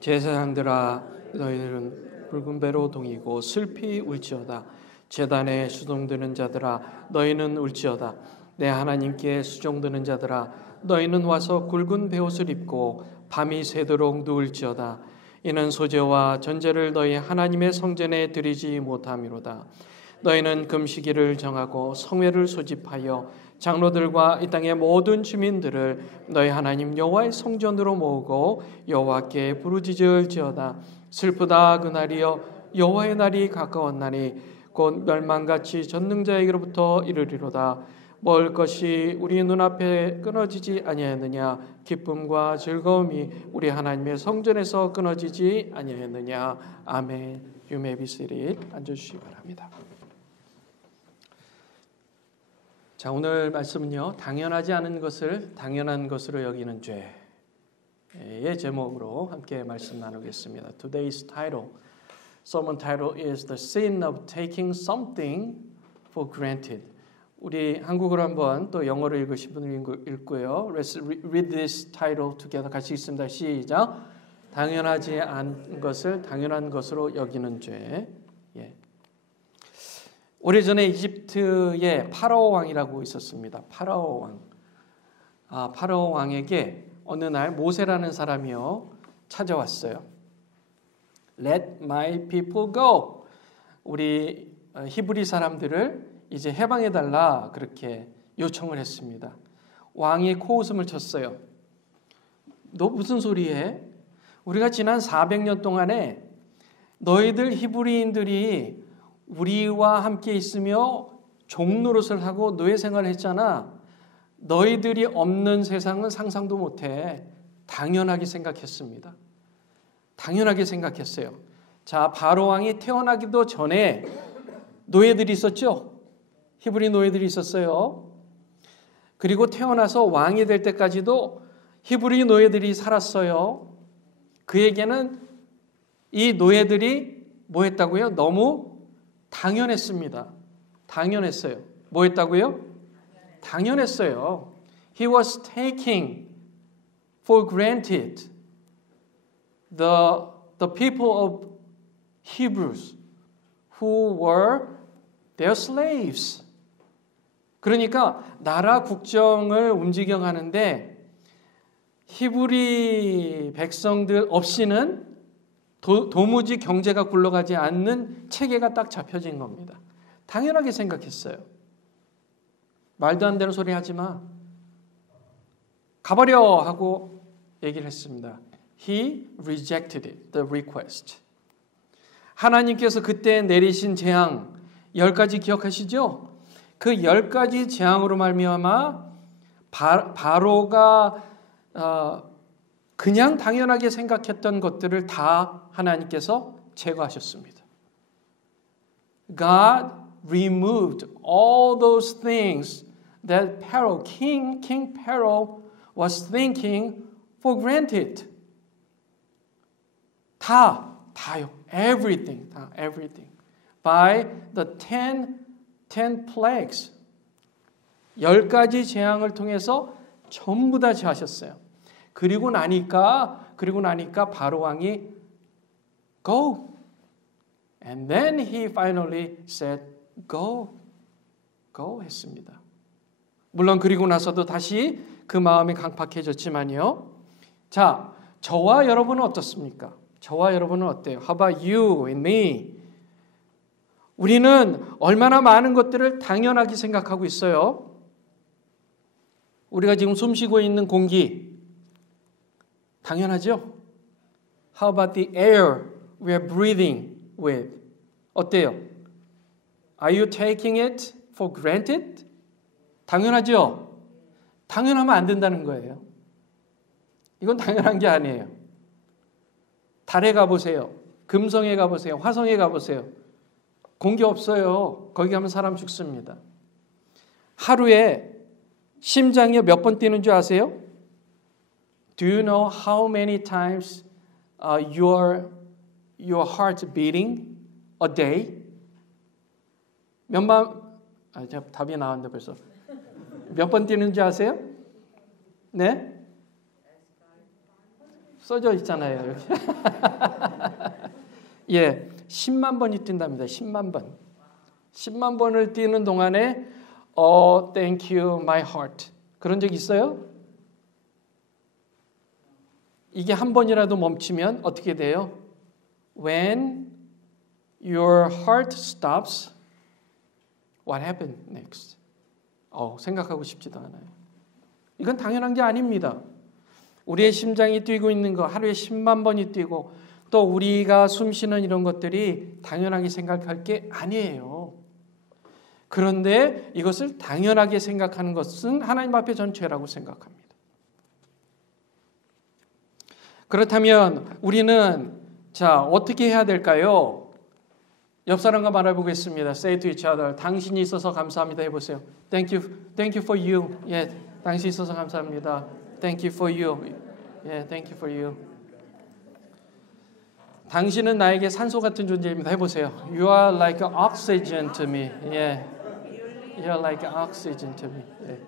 제사장들아 너희는 붉은 배로 동이고 슬피 울지어다. 제단에 수종드는 자들아 너희는 울지어다. 내 하나님께 수종드는 자들아 너희는 와서 굵은 베옷을 입고 밤이 새도록 누울지어다. 이는 소제와 전제를 너희 하나님의 성전에 드리지 못함이로다. 너희는 금식일을 정하고 성회를 소집하여 장로들과 이 땅의 모든 주민들을 너희 하나님 여호와의 성전으로 모으고 여호와께 부르짖을지어다. 슬프다 그날이여 여호와의 날이 가까웠나니 곧 멸망같이 전능자에게로부터 이르리로다. 먹을 것이 우리 눈앞에 끊어지지 아니하였느냐. 기쁨과 즐거움이 우리 하나님의 성전에서 끊어지지 아니하였느냐. 아멘. You may be seated. 앉아주시기 바랍니다. 자, 오늘 말씀은요, 당연하지 않은 것을 당연한 것으로 여기는 죄의 제목으로 함께 말씀 나누겠습니다. Today's title, sermon title is The Sin of Taking Something for Granted. 우리 한국어로 한번 또 영어로 읽으신 분을 읽고요. Let's read this title together. 같이 읽습니다. 시작. 당연하지 않은 것을 당연한 것으로 여기는 죄. 예. 오래전에 이집트에 파라오 왕이라고 있었습니다. 파라오 왕. 파라오 왕에게 어느 날 모세라는 사람이요 찾아왔어요. Let my people go. 우리 히브리 사람들을 이제 해방해달라 그렇게 요청을 했습니다. 왕이 코웃음을 쳤어요. 너 무슨 소리해? 우리가 지난 400년 동안에 너희들 히브리인들이 우리와 함께 있으며 종노릇을 하고 노예 생활을 했잖아. 너희들이 없는 세상은 상상도 못해. 당연하게 생각했습니다. 당연하게 생각했어요. 자, 바로 왕이 태어나기도 전에 노예들이 있었죠. 히브리 노예들이 있었어요. 그리고 태어나서 왕이 될 때까지도 히브리 노예들이 살았어요. 그에게는 이 노예들이 뭐 했다고요? 너무 당연했습니다. 당연했어요. 뭐 했다고요? 당연했어요. He was taking for granted the people of Hebrews who were their slaves. 그러니까 나라 국정을 움직여가는데 히브리 백성들 없이는 도무지 경제가 굴러가지 않는 체계가 딱 잡혀진 겁니다. 당연하게 생각했어요. 말도 안 되는 소리 하지 마. 가버려 하고 얘기를 했습니다. He rejected it, the request. 하나님께서 그때 내리신 재앙 10가지 기억하시죠? 그 10가지 재앙으로 말미암아 바로가 그냥 당연하게 생각했던 것들을 다 하나님께서 제거하셨습니다. God removed all those things that Pharaoh, King Pharaoh was thinking for granted. 다요. Everything. By the 10 plagues. 10가지 재앙을 통해서 전부 다 제하셨어요. 그리고 나니까 바로 왕이 go. And then he finally said go 했습니다. 물론 그리고 나서도 다시 그 마음이 강팍해졌지만요. 자, 저와 여러분은 어떻습니까? 저와 여러분은 어때요? How about you and me? 우리는 얼마나 많은 것들을 당연하게 생각하고 있어요. 우리가 지금 숨쉬고 있는 공기 당연하죠? How about the air we are breathing with? 어때요? Are you taking it for granted? 당연하죠? 당연하면 안 된다는 거예요. 이건 당연한 게 아니에요. 달에 가보세요. 금성에 가보세요. 화성에 가보세요. 공기 없어요. 거기 가면 사람 죽습니다. 하루에 심장이 몇 번 뛰는 줄 아세요? Do you know how many times your heart beating a day? 답이 나왔는데 벌써. 몇 번 뛰는지 아세요? 네? 써져 있잖아요. 이렇게. 예, 10만 번이 뛴답니다. 10만 번. 10만 번을 뛰는 동안에 thank you, my heart. 그런 적 있어요? 이게 한 번이라도 멈추면 어떻게 돼요? When your heart stops, what happened next? 생각하고 싶지도 않아요. 이건 당연한 게 아닙니다. 우리의 심장이 뛰고 있는 거 하루에 10만 번이 뛰고 또 우리가 숨 쉬는 이런 것들이 당연하게 생각할 게 아니에요. 그런데 이것을 당연하게 생각하는 것은 하나님 앞에 전 죄라고 생각합니다. 그렇다면 우리는 어떻게 해야 될까요? 옆 사람과 말해보겠습니다. Say to each other. 당신이 있어서 감사합니다. 해보세요. Thank you for you. 예, 당신이 있어서 감사합니다. Thank you for you. 예, thank you for you. 당신은 나에게 산소 같은 존재입니다. 해보세요. You are like oxygen to me. 예, you are like oxygen to me. 예.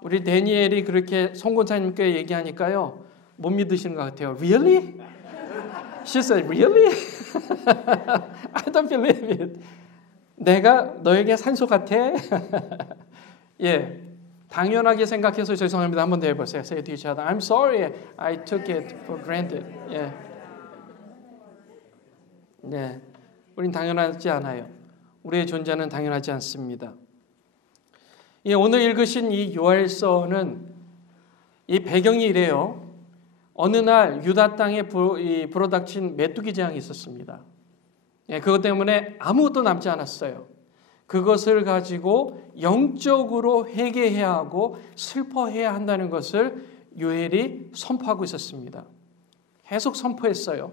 우리 데니엘이 그렇게 송권사님께 얘기하니까요, 못 믿으시는 것 같아요. Really? She said, really? I don't believe it. 내가 너에게 산소 같아? 예, 당연하게 생각해서 죄송합니다. 한 번 더 해보세요. Say to each other, I'm sorry, I took it for granted. 예, 네, 우린 당연하지 않아요. 우리의 존재는 당연하지 않습니다. 예, 오늘 읽으신 이 요엘서는 이 배경이 이래요. 어느 날 유다 땅에 불어닥친 메뚜기 재앙이 있었습니다. 예, 그것 때문에 아무것도 남지 않았어요. 그것을 가지고 영적으로 회개해야 하고 슬퍼해야 한다는 것을 요엘이 선포하고 있었습니다. 계속 선포했어요.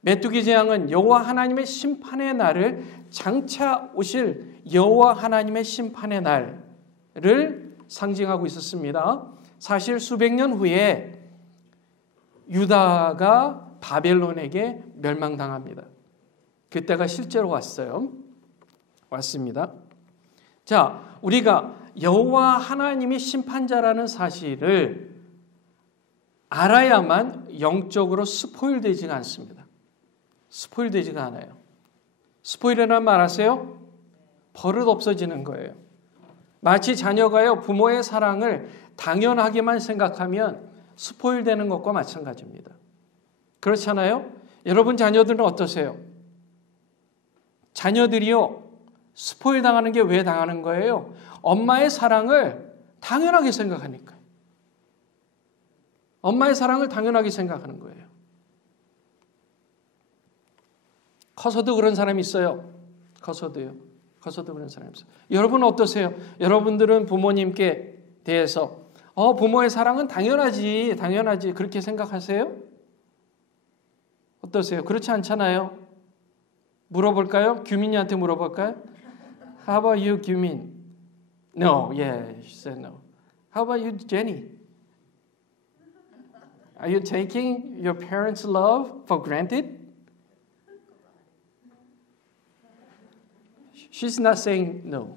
메뚜기 재앙은 여호와 하나님의 심판의 날을 장차 오실 여호와 하나님의 심판의 날을 상징하고 있었습니다. 사실 수백 년 후에 유다가 바벨론에게 멸망당합니다. 그때가 실제로 왔습니다. 자, 우리가 여호와 하나님이 심판자라는 사실을 알아야만 영적으로 스포일되지가 않습니다. 스포일되지가 않아요. 스포일이라는 말 아세요? 버릇 없어지는 거예요. 마치 자녀가요, 부모의 사랑을 당연하게만 생각하면 스포일되는 것과 마찬가지입니다. 그렇잖아요? 여러분 자녀들은 어떠세요? 자녀들이요, 스포일 당하는 게 왜 당하는 거예요? 엄마의 사랑을 당연하게 생각하니까요. 엄마의 사랑을 당연하게 생각하는 거예요. 커서도 그런 사람이 있어요. 커서도 그런 사람이 있어요. 여러분은 어떠세요? 여러분들은 부모님께 대해서 부모의 사랑은 당연하지 그렇게 생각하세요? 어떠세요? 그렇지 않잖아요. 물어볼까요? 규민이한테 물어볼까요? How about you, 규민? No, yeah, she said no. How about you, Jenny? Are you taking your parents' love for granted? She's not saying no.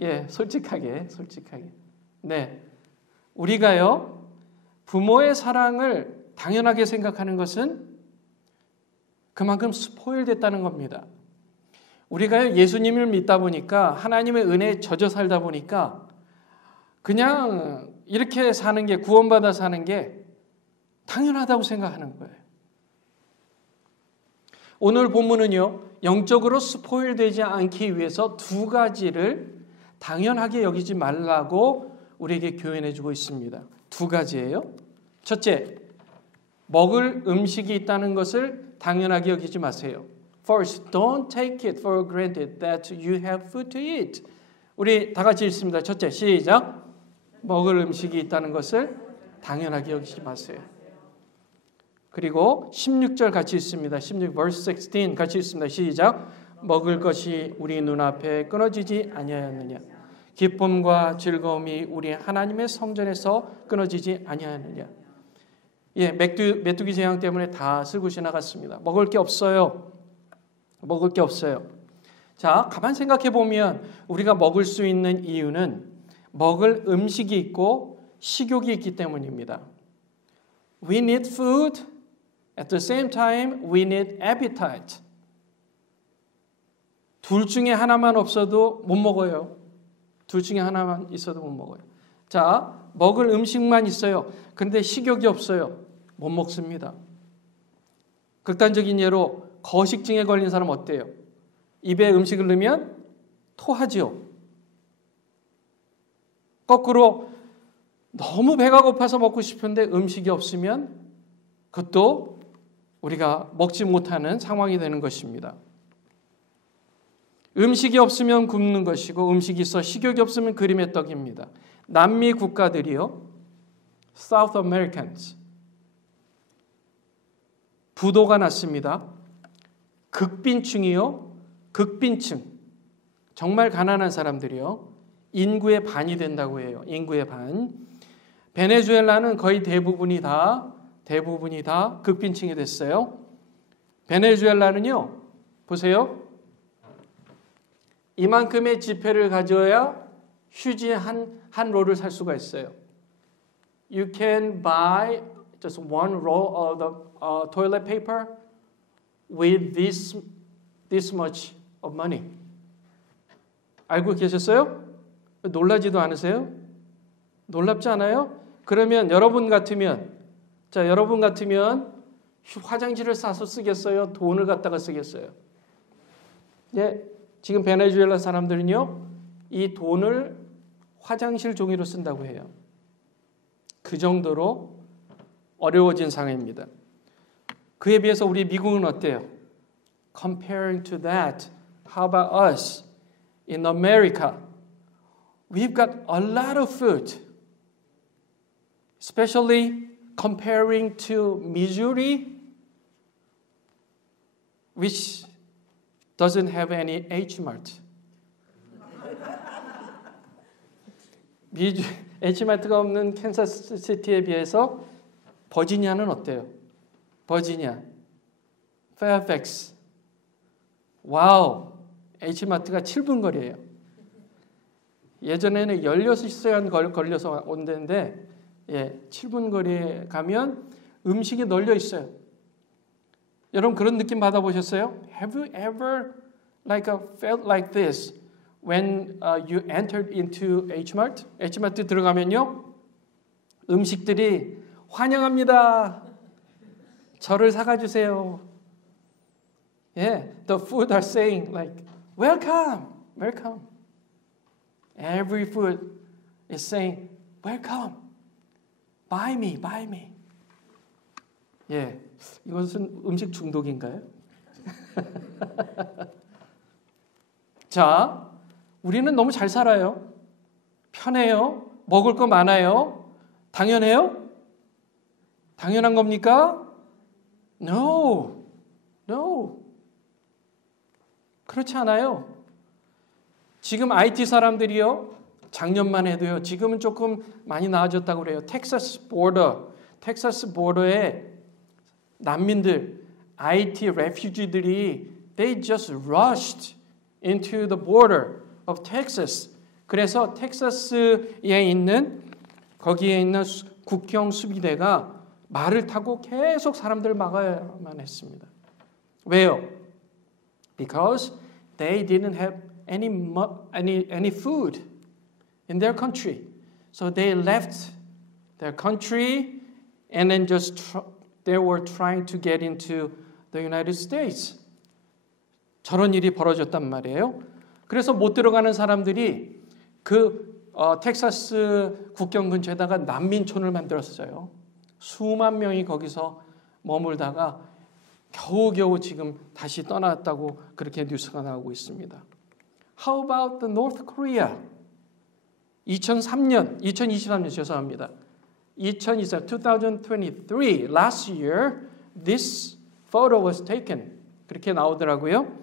예, 솔직하게. 네, 우리가요, 부모의 사랑을 당연하게 생각하는 것은 그만큼 스포일됐다는 겁니다. 우리가 예수님을 믿다 보니까 하나님의 은혜에 젖어 살다 보니까 그냥 이렇게 사는 게, 구원받아 사는 게 당연하다고 생각하는 거예요. 오늘 본문은요, 영적으로 스포일되지 않기 위해서 두 가지를 당연하게 여기지 말라고 우리에게 교훈해 주고 있습니다. 두 가지예요. 첫째, 먹을 음식이 있다는 것을 당연하게 여기지 마세요. First, don't take it for granted that you have food to eat. 우리 다 같이 읽습니다. 첫째, 시작. 먹을 음식이 있다는 것을 당연하게 여기지 마세요. 그리고 16절 같이 읽습니다. 16 verse 16 같이 읽습니다. 시작. 먹을 것이 우리 눈앞에 끊어지지 아니하였느냐. 기쁨과 즐거움이 우리 하나님의 성전에서 끊어지지 아니하였느냐. 예, 메뚜기 재앙 때문에 다 쓸고 지나갔습니다. 먹을 게 없어요. 자, 가만 생각해 보면 우리가 먹을 수 있는 이유는 먹을 음식이 있고 식욕이 있기 때문입니다. We need food. At the same time, we need appetite. 둘 중에 하나만 없어도 못 먹어요. 둘 중에 하나만 있어도 못 먹어요. 자, 먹을 음식만 있어요. 근데 식욕이 없어요. 못 먹습니다. 극단적인 예로 거식증에 걸린 사람 어때요? 입에 음식을 넣으면 토하죠. 거꾸로 너무 배가 고파서 먹고 싶은데 음식이 없으면 그것도 우리가 먹지 못하는 상황이 되는 것입니다. 음식이 없으면 굶는 것이고 음식이 있어 식욕이 없으면 그림의 떡입니다. 남미 국가들이요. South Americans. 부도가 났습니다. 극빈층이요. 극빈층. 정말 가난한 사람들이요. 인구의 반이 된다고 해요. 인구의 반. 베네수엘라는 거의 대부분이 다 극빈층이 됐어요. 베네수엘라는요. 보세요. 이만큼의 지폐를 가져야 휴지 한 롤을 살 수가 있어요. You can buy just one roll of the toilet paper with this much of money. 알고 계셨어요? 놀라지도 않으세요? 놀랍지 않아요? 그러면 여러분 같으면 화장지를 사서 쓰겠어요? 돈을 갖다가 쓰겠어요? 예, 지금 베네수엘라 사람들은요, 이 돈을 화장실 종이로 쓴다고 해요. 그 정도로 어려워진 상황입니다. 그에 비해서 우리 미국은 어때요? Comparing to that, how about us in America? We've got a lot of food, especially comparing to Missouri, which doesn't have any H-Mart. H-Mart가 없는 캔사스시티에 비해서 버지니아는 어때요? 버지니아, 페어팩스. 와우, H-Mart가 7분 거리예요. 예전에는 16시간 걸려서 온다는데 7분 거리에 가면 음식이 널려 있어요. 여러분 그런 느낌 받아보셨어요? Have you ever felt like this when you entered into H-Mart? H-Mart 들어가면요. 음식들이 환영합니다. 저를 사가주세요. The food are saying like, welcome, welcome. Every food is saying, welcome. Buy me, buy me. 이것은 음식 중독인가요? 자, 우리는 너무 잘 살아요. 편해요. 먹을 거 많아요. 당연해요? 당연한 겁니까? No. 그렇지 않아요. 지금 IT 사람들이요. 작년만 해도요. 지금은 조금 많이 나아졌다고 그래요. 텍사스 보더에 난민들, IT refugee들이 they just rushed into the border of Texas. 그래서 텍사스에 있는 거기에 있는 국경 수비대가 말을 타고 계속 사람들을 막아야만 했습니다. 왜요? Because they didn't have any food in their country. So they left their country and then they were trying to get into the United States. 저런 일이 벌어졌단 말이에요. 그래서 못 들어가는 사람들이 텍사스 국경 근처에다가 난민촌을 만들었어요. 수만 명이 거기서 머물다가 겨우겨우 지금 다시 떠났다고 그렇게 뉴스가 나오고 있습니다. How about the North Korea? 2023년 죄송합니다. 2023, last year, this photo was taken. 그렇게 나오더라고요.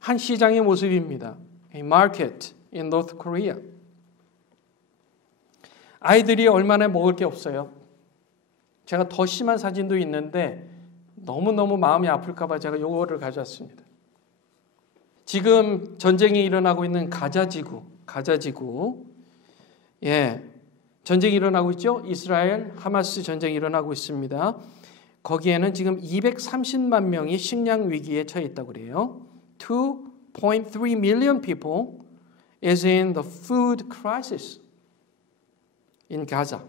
한 시장의 모습입니다. A market in North Korea. 아이들이 얼마나 먹을 게 없어요. 제가 더 심한 사진도 있는데 너무너무 마음이 아플까 봐 제가 요거를 가져왔습니다. 지금 전쟁이 일어나고 있는 가자지구. 예, 전쟁이 일어나고 있죠. 이스라엘 하마스 전쟁이 일어나고 있습니다. 거기에는 지금 230만 명이 식량 위기에 처해 있다고 그래요. 2.3 million people is in the food crisis in Gaza.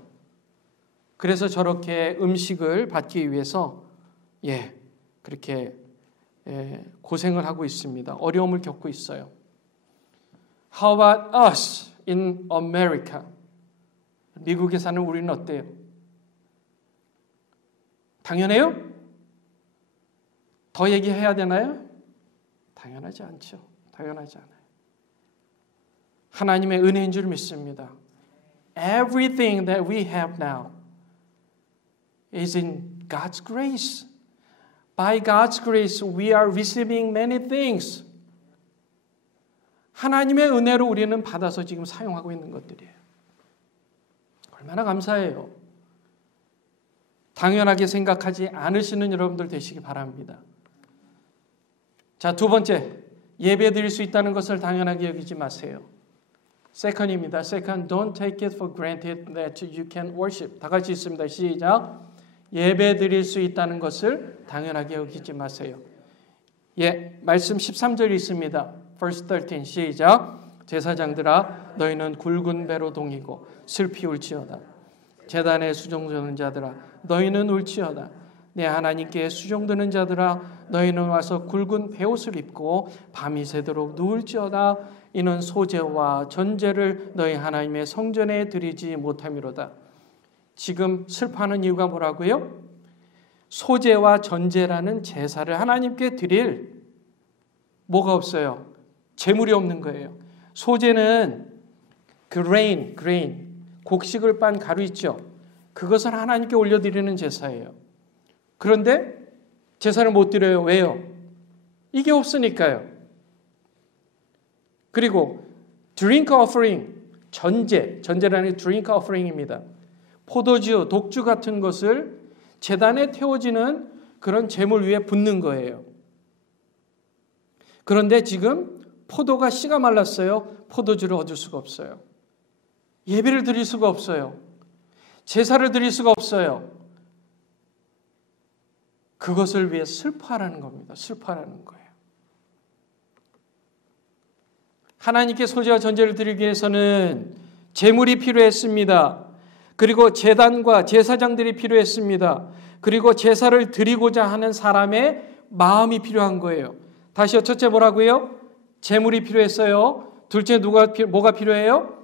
그래서 저렇게 음식을 받기 위해서 그렇게 고생을 하고 있습니다. 어려움을 겪고 있어요. How about us in America? 미국에 사는 우리는 어때요? 당연해요? 더 얘기해야 되나요? 당연하지 않죠. 당연하지 않아요. 하나님의 은혜인 줄 믿습니다. Everything that we have now is in God's grace. By God's grace, we are receiving many things. 하나님의 은혜로 우리는 받아서 지금 사용하고 있는 것들이에요. 얼마나 감사해요. 당연하게 생각하지 않으시는 여러분들 되시기 바랍니다. 자, 두 번째, 예배 드릴 수 있다는 것을 당연하게 여기지 마세요. Second입니다. Second, don't take it for granted that you can worship. 다 같이 있습니다. 시작. 예배 드릴 수 있다는 것을 당연하게 여기지 마세요. 말씀 13절이 있습니다. Verse 13 시작. 제사장들아 너희는 굵은 배로 동이고 슬피 울지어다. 제단에 수종드는 자들아 너희는 울지어다. 내 하나님께 수종드는 자들아 너희는 와서 굵은 베옷을 입고 밤이 새도록 누울지어다. 이는 소제와 전제를 너희 하나님의 성전에 드리지 못함이로다. 지금 슬퍼하는 이유가 뭐라고요? 소제와 전제라는 제사를 하나님께 드릴 뭐가 없어요? 재물이 없는 거예요. 소제는 grain, 곡식을 빤 가루 있죠. 그것을 하나님께 올려드리는 제사예요. 그런데 제사를 못 드려요. 왜요? 이게 없으니까요. 그리고 drink offering, 전제라는 게 drink offering입니다. 포도주, 독주 같은 것을 제단에 태워지는 그런 제물 위에 붓는 거예요. 그런데 지금 포도가 씨가 말랐어요. 포도주를 얻을 수가 없어요. 예배를 드릴 수가 없어요. 제사를 드릴 수가 없어요. 그것을 위해 슬퍼하라는 겁니다. 슬퍼하라는 거예요. 하나님께 소제와 전제를 드리기 위해서는 제물이 필요했습니다. 그리고 제단과 제사장들이 필요했습니다. 그리고 제사를 드리고자 하는 사람의 마음이 필요한 거예요. 다시요. 첫째 뭐라고요? 제물이 필요했어요. 둘째 뭐가 필요해요?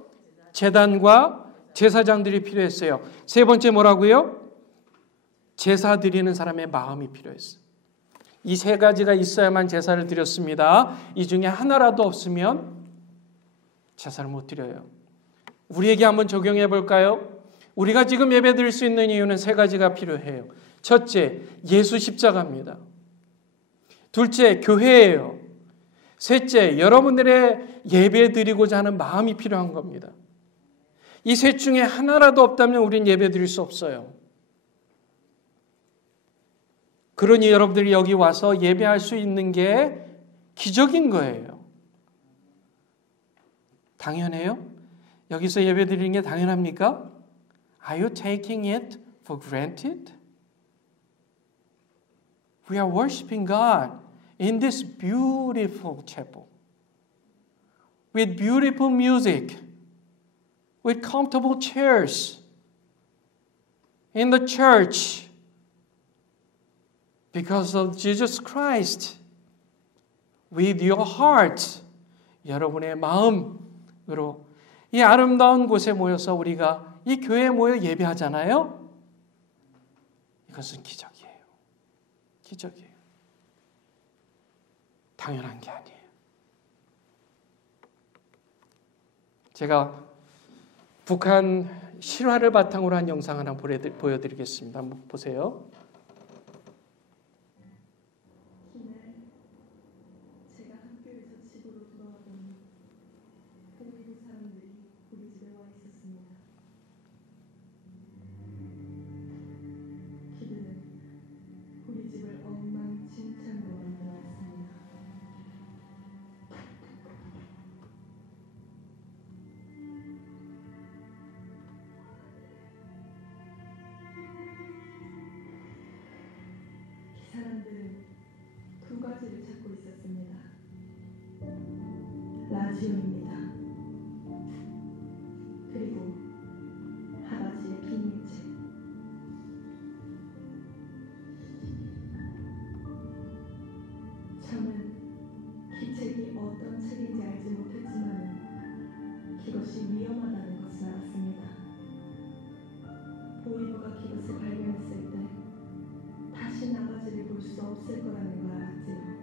제단과 제사장들이 필요했어요. 세 번째 뭐라고요? 제사 드리는 사람의 마음이 필요했어요. 이 세 가지가 있어야만 제사를 드렸습니다. 이 중에 하나라도 없으면 제사를 못 드려요. 우리에게 한번 적용해 볼까요? 우리가 지금 예배 드릴 수 있는 이유는 세 가지가 필요해요. 첫째, 예수 십자가입니다. 둘째, 교회예요. 셋째, 여러분들의 예배 드리고자 하는 마음이 필요한 겁니다. 이 셋 중에 하나라도 없다면 우리는 예배 드릴 수 없어요. 그러니 여러분들이 여기 와서 예배할 수 있는 게 기적인 거예요. 당연해요? 여기서 예배 드리는 게 당연합니까? Are you taking it for granted? We are worshiping God in this beautiful chapel with beautiful music, with comfortable chairs in the church because of Jesus Christ. With your heart, 여러분의 마음으로 이 아름다운 곳에 모여서 우리가 이 교회에 모여 예배하잖아요. 이것은 기적이에요. 기적이에요. 당연한 게 아니에요. 제가 북한 실화를 바탕으로 한 영상 하나 보여드리겠습니다. 한번 보세요. 제가 학교에서 집으로 돌아와보니 호미도 사람들이 우리 집에 와 있었습니다. 그들은 우리 집을 엉망진창으로 만들어놨습니다. 라디오입니다. 그리고 아버지의 비밀책. 저는 이 책이 어떤 책인지 알지 못했지만 그것이 위험하다는 것을 알았습니다. 보이부가 그것을 발견했을 때 다시 아버지를 볼 수 없을 거라는 걸 알았지요.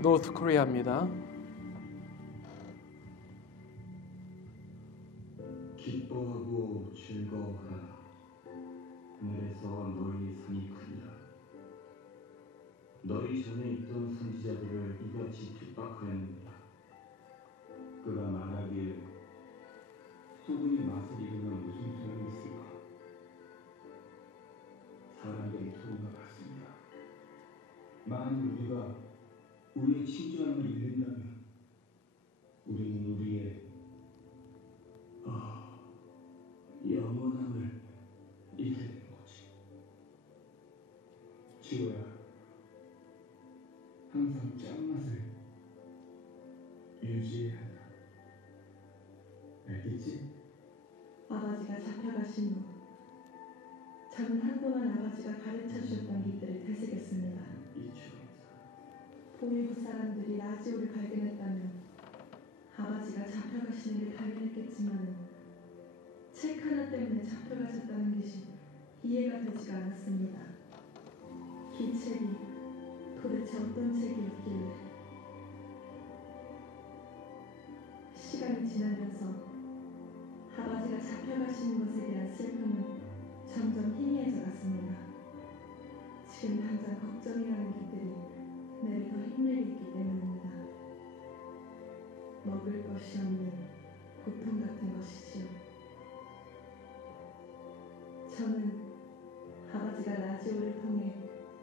노스 코리아입니다. 기뻐하고 즐거워하라. 늘에서 너희 상이 크리라. 너희 전에 있던 선지자들을 이같이 핍박하였느니라. 그가 말하길 소금이 맛을 잃으면 무슨 소용이 있을까? 사람들이 토가 같습니다. 만일 우리가 우리의 친절함을 잃는다면 우리는 우리의 영원함을 잃게 되는 거지. 지호야, 항상 짠맛을 유지해야 한다. 알겠지? 아버지가 잡혀가신 후 저는 한동안 아버지가 가르쳐 주셨던 길들을 되새겼습니다. 보이부 사람들이 라디오를 발견했다면 아버지가 잡혀가시는 걸 발견했겠지만 책 하나 때문에 잡혀가셨다는 것이 이해가 되지가 않았습니다. 이 책이 도대체 어떤 책이었길래. 시간이 지나면서 아버지가 잡혀가시는 것에 대한 슬픔은 점점 희미해져 갔습니다. 지금 당장 걱정이라는 것들이 내를 더 힘들게 있기 때문입니다. 먹을 것이 없는 고통 같은 것이지요. 저는 아버지가 라디오를 통해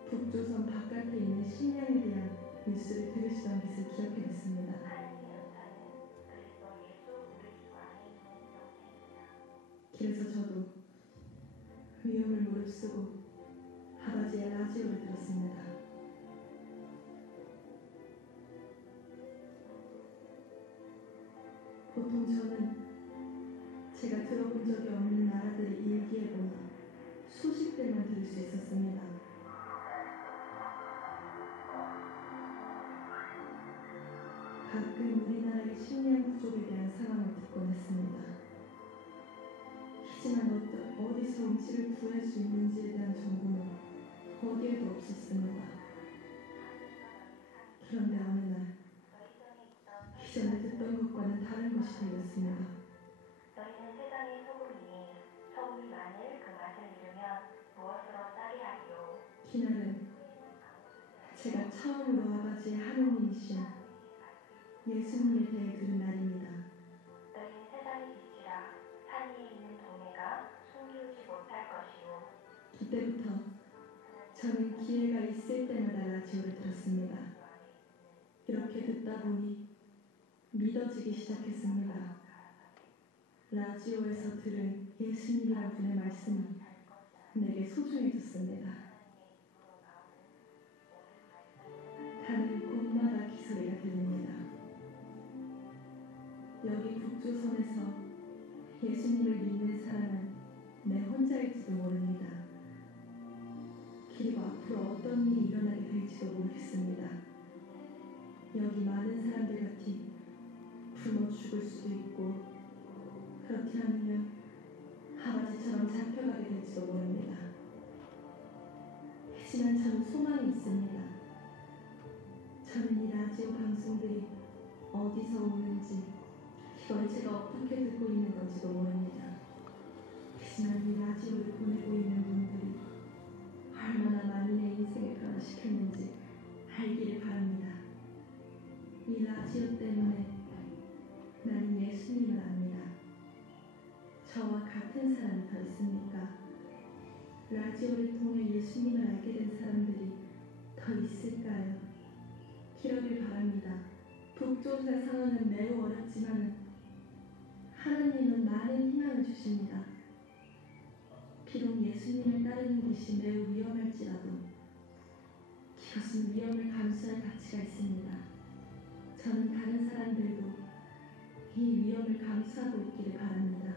북조선 바깥에 있는 식량에 대한 뉴스를 들으시던 것을 기억해냈습니다. 그래서 저도 위험을 무릅쓰고 아버지의 라디오를 들었습니다. 보통 저는 제가 들어본 적이 없는 나라들을 일기예보나 소식들만 들을 수 있었습니다. 가끔 우리나라의 식량 부족에 대한 상황을 듣곤 했습니다. 하지만 어디서 음식을 구할 수 있는지에 대한 정보는 어디에도 없었습니다. 그런데 어느 날 이전에 듣던 것과는 다른 것이 들렸습니다. 너희는 세상의 소금이 만일 그 맛을 잃으면 무엇으로 따리하리요? 그날은 제가 처음으로 아버지의 하느님이신 예수님에 대해 들은 날입니다. 너희는 세상의 빛이라. 산 위에 있는 동네가 숨기우지 못할 것이요. 그때부터 저는 기회가 있을 때마다 라디오를 들었습니다. 이렇게 듣다 보니 믿어지기 시작했습니다. 라디오에서 들은 예수님이란 분의 말씀이 내게 소중해졌습니다. 가는 곳마다 기소리가 들립니다. 여기 북조선에서 예수님을 믿는 사람은 내 혼자일지도 모릅니다. 그리고 앞으로 어떤 일이 일어나게 될지도 모르겠습니다. 여기 많은 사람들 같이 굶어 죽을 수도 있고 그렇지 않으면 아버지처럼 잡혀가게 될지도 모릅니다. 하지만 저는 소망이 있습니다. 저는 이 라디오 방송들이 어디서 오는지 이걸 제가 어떻게 듣고 있는 건지도 모릅니다. 하지만 이 라디오를 보내고 있는 분들이 얼마나 많은 내 인생을 변화시켰는지 알기를 바랍니다. 이 라디오 때문에 나는 예수님을 압니다. 저와 같은 사람이 더 있습니까? 라디오를 통해 예수님을 알게 된 사람들이 더 있을까요? 기러길 바랍니다. 북조선의 상황은 매우 어렵지만 하나님은 많은 희망을 주십니다. 것이 매우 위험할지라도 그것은 위험을 감수할 가치가 있습니다. 저는 다른 사람들도 이 위험을 감수하고 있기를 바랍니다.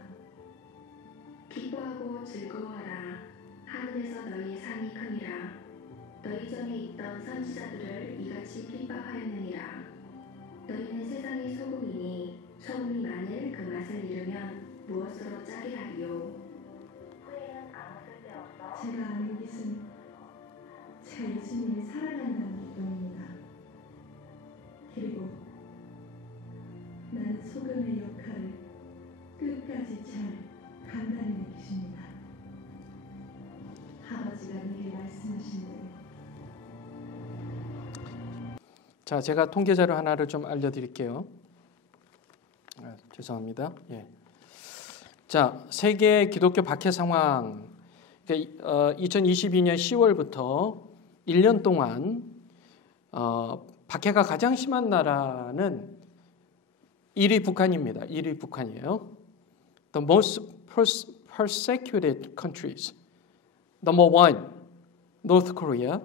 기뻐하고 즐거워하라. 하늘에서 너희의 상이 크니라. 너희 전에 있던 선지자들을 이같이 핍박하였느니라. 너희는 세상의 소금이니 소금이 만일 그 맛을 잃으면 무엇으로 짜게 하리요. 후에는 아무 쓸데없어 제가 아는 것은 제가 예수님을 사랑한다는 것뿐입니다. 그리고 나는 소금의 역할을 끝까지 잘 간단히 느끼십니다. 아버지가 내게 말씀하신 대로. 자, 제가 통계 자료 하나를 좀 알려드릴게요. 죄송합니다. 예. 자, 세계 기독교 박해 상황. 2022년 10월부터 1년 동안 박해가 가장 심한 나라는 1위 북한입니다. 1위 북한이에요. The most persecuted countries. Number 1, North Korea.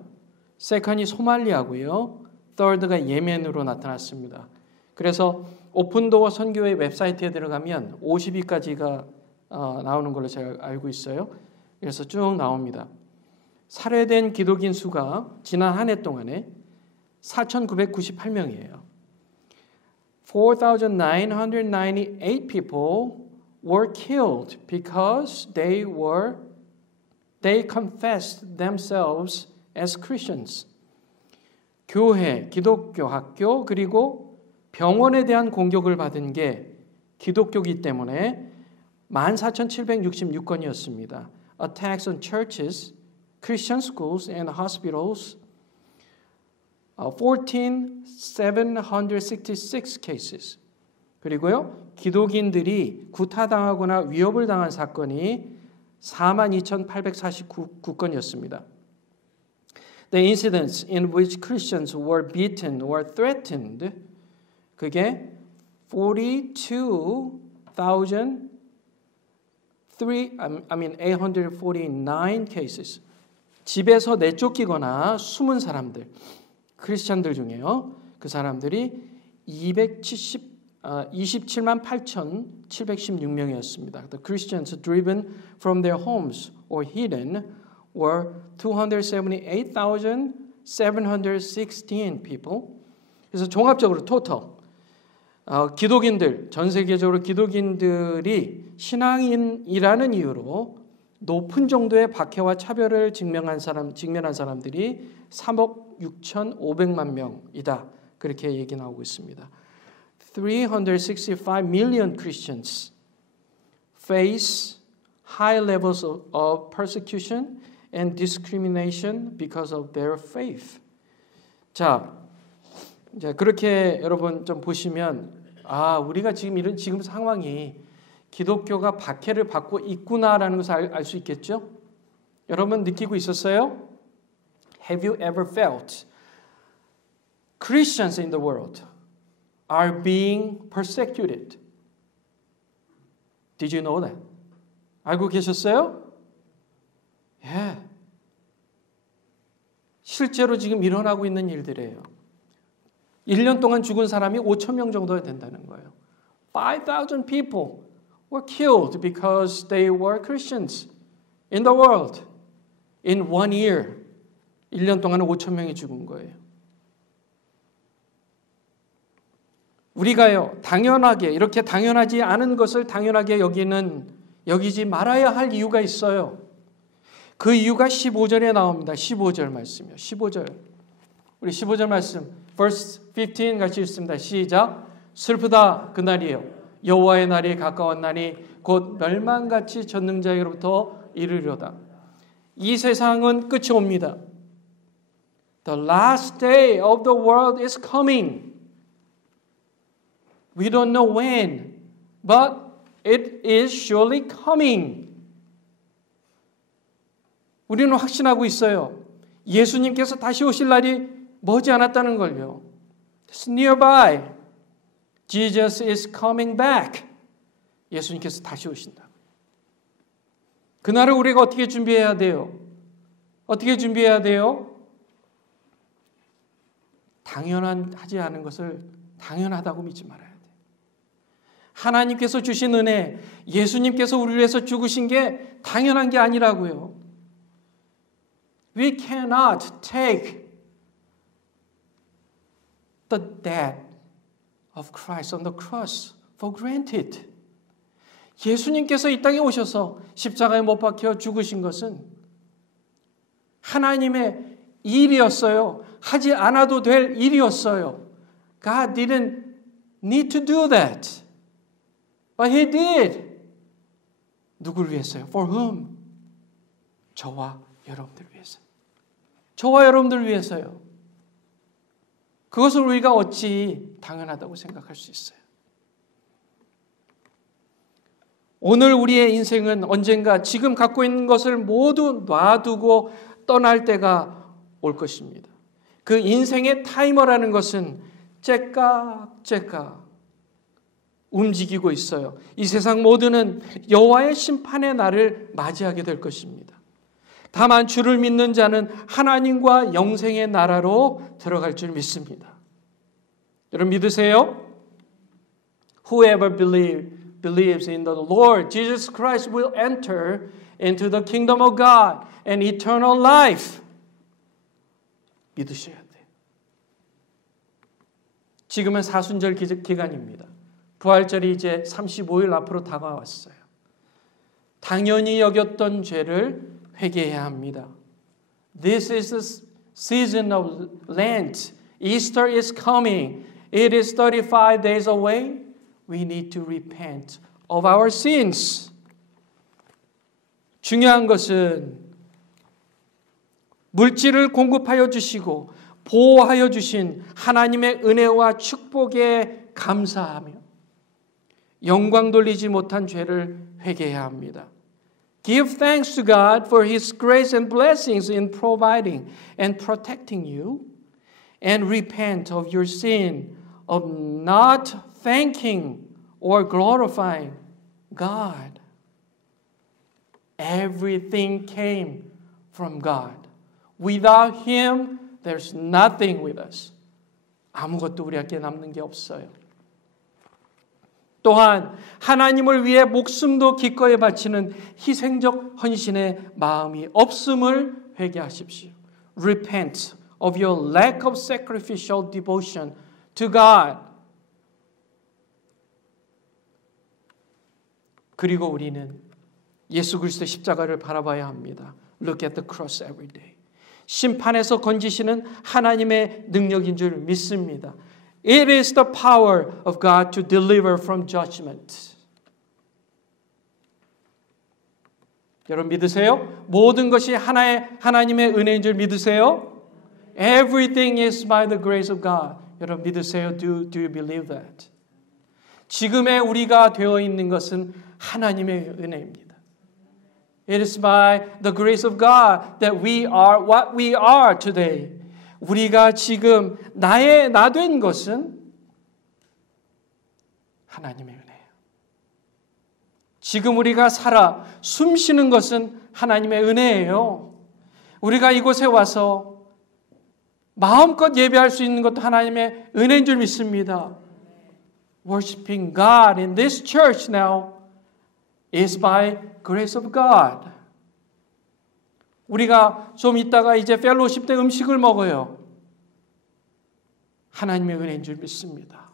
second이 소말리아고요. third가 예멘으로 나타났습니다. 그래서 오픈도어 선교회 웹사이트에 들어가면 50위까지가 나오는 걸로 제가 알고 있어요. 그래서 쭉 나옵니다. 살해된 기독인 수가 지난 한 해 동안에 4,998명이에요. 4,998 people were killed because they confessed themselves as Christians. 교회, 기독교 학교, 그리고 병원에 대한 공격을 받은 게 기독교이기 때문에 14,766건이었습니다. Attacks on churches, Christian schools and hospitals, 14,766 cases. 그리고요, 기독인들이 구타당하거나 위협을 당한 사건이 42,849건이었습니다. The incidents in which Christians were beaten or threatened, 그게 849 cases. 집에서 내쫓기거나 숨은 사람들, 크리스천들 중에요. 그 사람들이 27만 8,716명이었습니다. The Christians driven from their homes or hidden were 278,716 people. 그래서 종합적으로 토탈 기독인들, 전 세계적으로 기독인들이 신앙인이라는 이유로 높은 정도의 박해와 차별을 직면한 사람들이 3억 6,500만 명이다. 그렇게 얘기 나오고 있습니다. 365 million Christians face high levels of persecution and discrimination because of their faith. 자, 이제 그렇게 여러분 좀 보시면 우리가 지금 상황이 기독교가 박해를 받고 있구나라는 것을 알 수 있겠죠? 여러분 느끼고 있었어요? Have you ever felt Christians in the world are being persecuted? Did you know that? 알고 계셨어요? 예. 실제로 지금 일어나고 있는 일들이에요. 1년 동안 죽은 사람이 5,000명 정도 된다는 거예요. 5,000 people were killed because they were Christians in the world. In 1 year. 1년 동안에 5,000명이 죽은 거예요. 우리가요, 당연하게, 이렇게 당연하지 않은 것을 당연하게 여기지 말아야 할 이유가 있어요. 그 이유가 15절에 나옵니다. 15절 말씀이요. 15절. 우리 15절 말씀. verse 15 같이 읽습니다. 시작. 슬프다 그날이요. 여호와의 날이 가까웠나니 곧 멸망같이 전능자에게로부터 이르리로다. 이 세상은 끝이 옵니다. The last day of the world is coming. We don't know when, but it is surely coming. 우리는 확신하고 있어요. 예수님께서 다시 오실 날이 머지 않았다는 걸요. It's nearby. Jesus is coming back. 예수님께서 다시 오신다. 그날을 우리가 어떻게 준비해야 돼요? 어떻게 준비해야 돼요? 당연하지 않은 것을 당연하다고 믿지 말아야 돼요. 하나님께서 주신 은혜, 예수님께서 우리를 위해서 죽으신 게 당연한 게 아니라고요. We cannot take the death of Christ on the cross for granted. 예수님께서 이 땅에 오셔서 십자가에 못 박혀 죽으신 것은 하나님의 일이었어요. 하지 않아도 될 일이었어요. God didn't need to do that. But He did. 누구를 위해서요? For whom? 저와 여러분들 위해서. 저와 여러분들 위해서요. 그것을 우리가 어찌 당연하다고 생각할 수 있어요. 오늘 우리의 인생은 언젠가 지금 갖고 있는 것을 모두 놔두고 떠날 때가 올 것입니다. 그 인생의 타이머라는 것은 째깍째깍 움직이고 있어요. 이 세상 모두는 여호와의 심판의 날을 맞이하게 될 것입니다. 다만 주를 믿는 자는 하나님과 영생의 나라로 들어갈 줄 믿습니다. 여러분 믿으세요? Whoever believes in the Lord Jesus Christ will enter into the kingdom of God and eternal life. 믿으셔야 돼요. 지금은 사순절 기간입니다. 부활절이 이제 35일 앞으로 다가왔어요. 당연히 여겼던 죄를 회개해야 합니다. This is the season of Lent. Easter is coming. It is 35 days away. We need to repent of our sins. 중요한 것은 물질을 공급하여 주시고 보호하여 주신 하나님의 은혜와 축복에 감사하며 영광 돌리지 못한 죄를 회개해야 합니다. Give thanks to God for His grace and blessings in providing and protecting you, and repent of your sin of not thanking or glorifying God. Everything came from God. Without Him, there's nothing with us. 아무것도 우리에게 남는 게 없어요. 또한 하나님을 위해 목숨도 기꺼이 바치는 희생적 헌신의 마음이 없음을 회개하십시오. Repent of your lack of sacrificial devotion to God. 그리고 우리는 예수 그리스도의 십자가를 바라봐야 합니다. Look at the cross every day. 심판에서 건지시는 하나님의 능력인 줄 믿습니다. It is the power of God to deliver from judgment. 여러분 믿으세요? 모든 것이 하나님의 은혜인 줄 믿으세요? Everything is by the grace of God. 여러분 믿으세요? Do you believe that? 지금의 우리가 되어 있는 것은 하나님의 은혜입니다. It is by the grace of God that we are what we are today. 우리가 지금 나 된 것은 하나님의 은혜예요. 지금 우리가 살아 숨 쉬는 것은 하나님의 은혜예요. 우리가 이곳에 와서 마음껏 예배할 수 있는 것도 하나님의 은혜인 줄 믿습니다. Worshiping God in this church now is by grace of God. 우리가 좀 있다가 이제 펠로십 때 음식을 먹어요. 하나님의 은혜인 줄 믿습니다.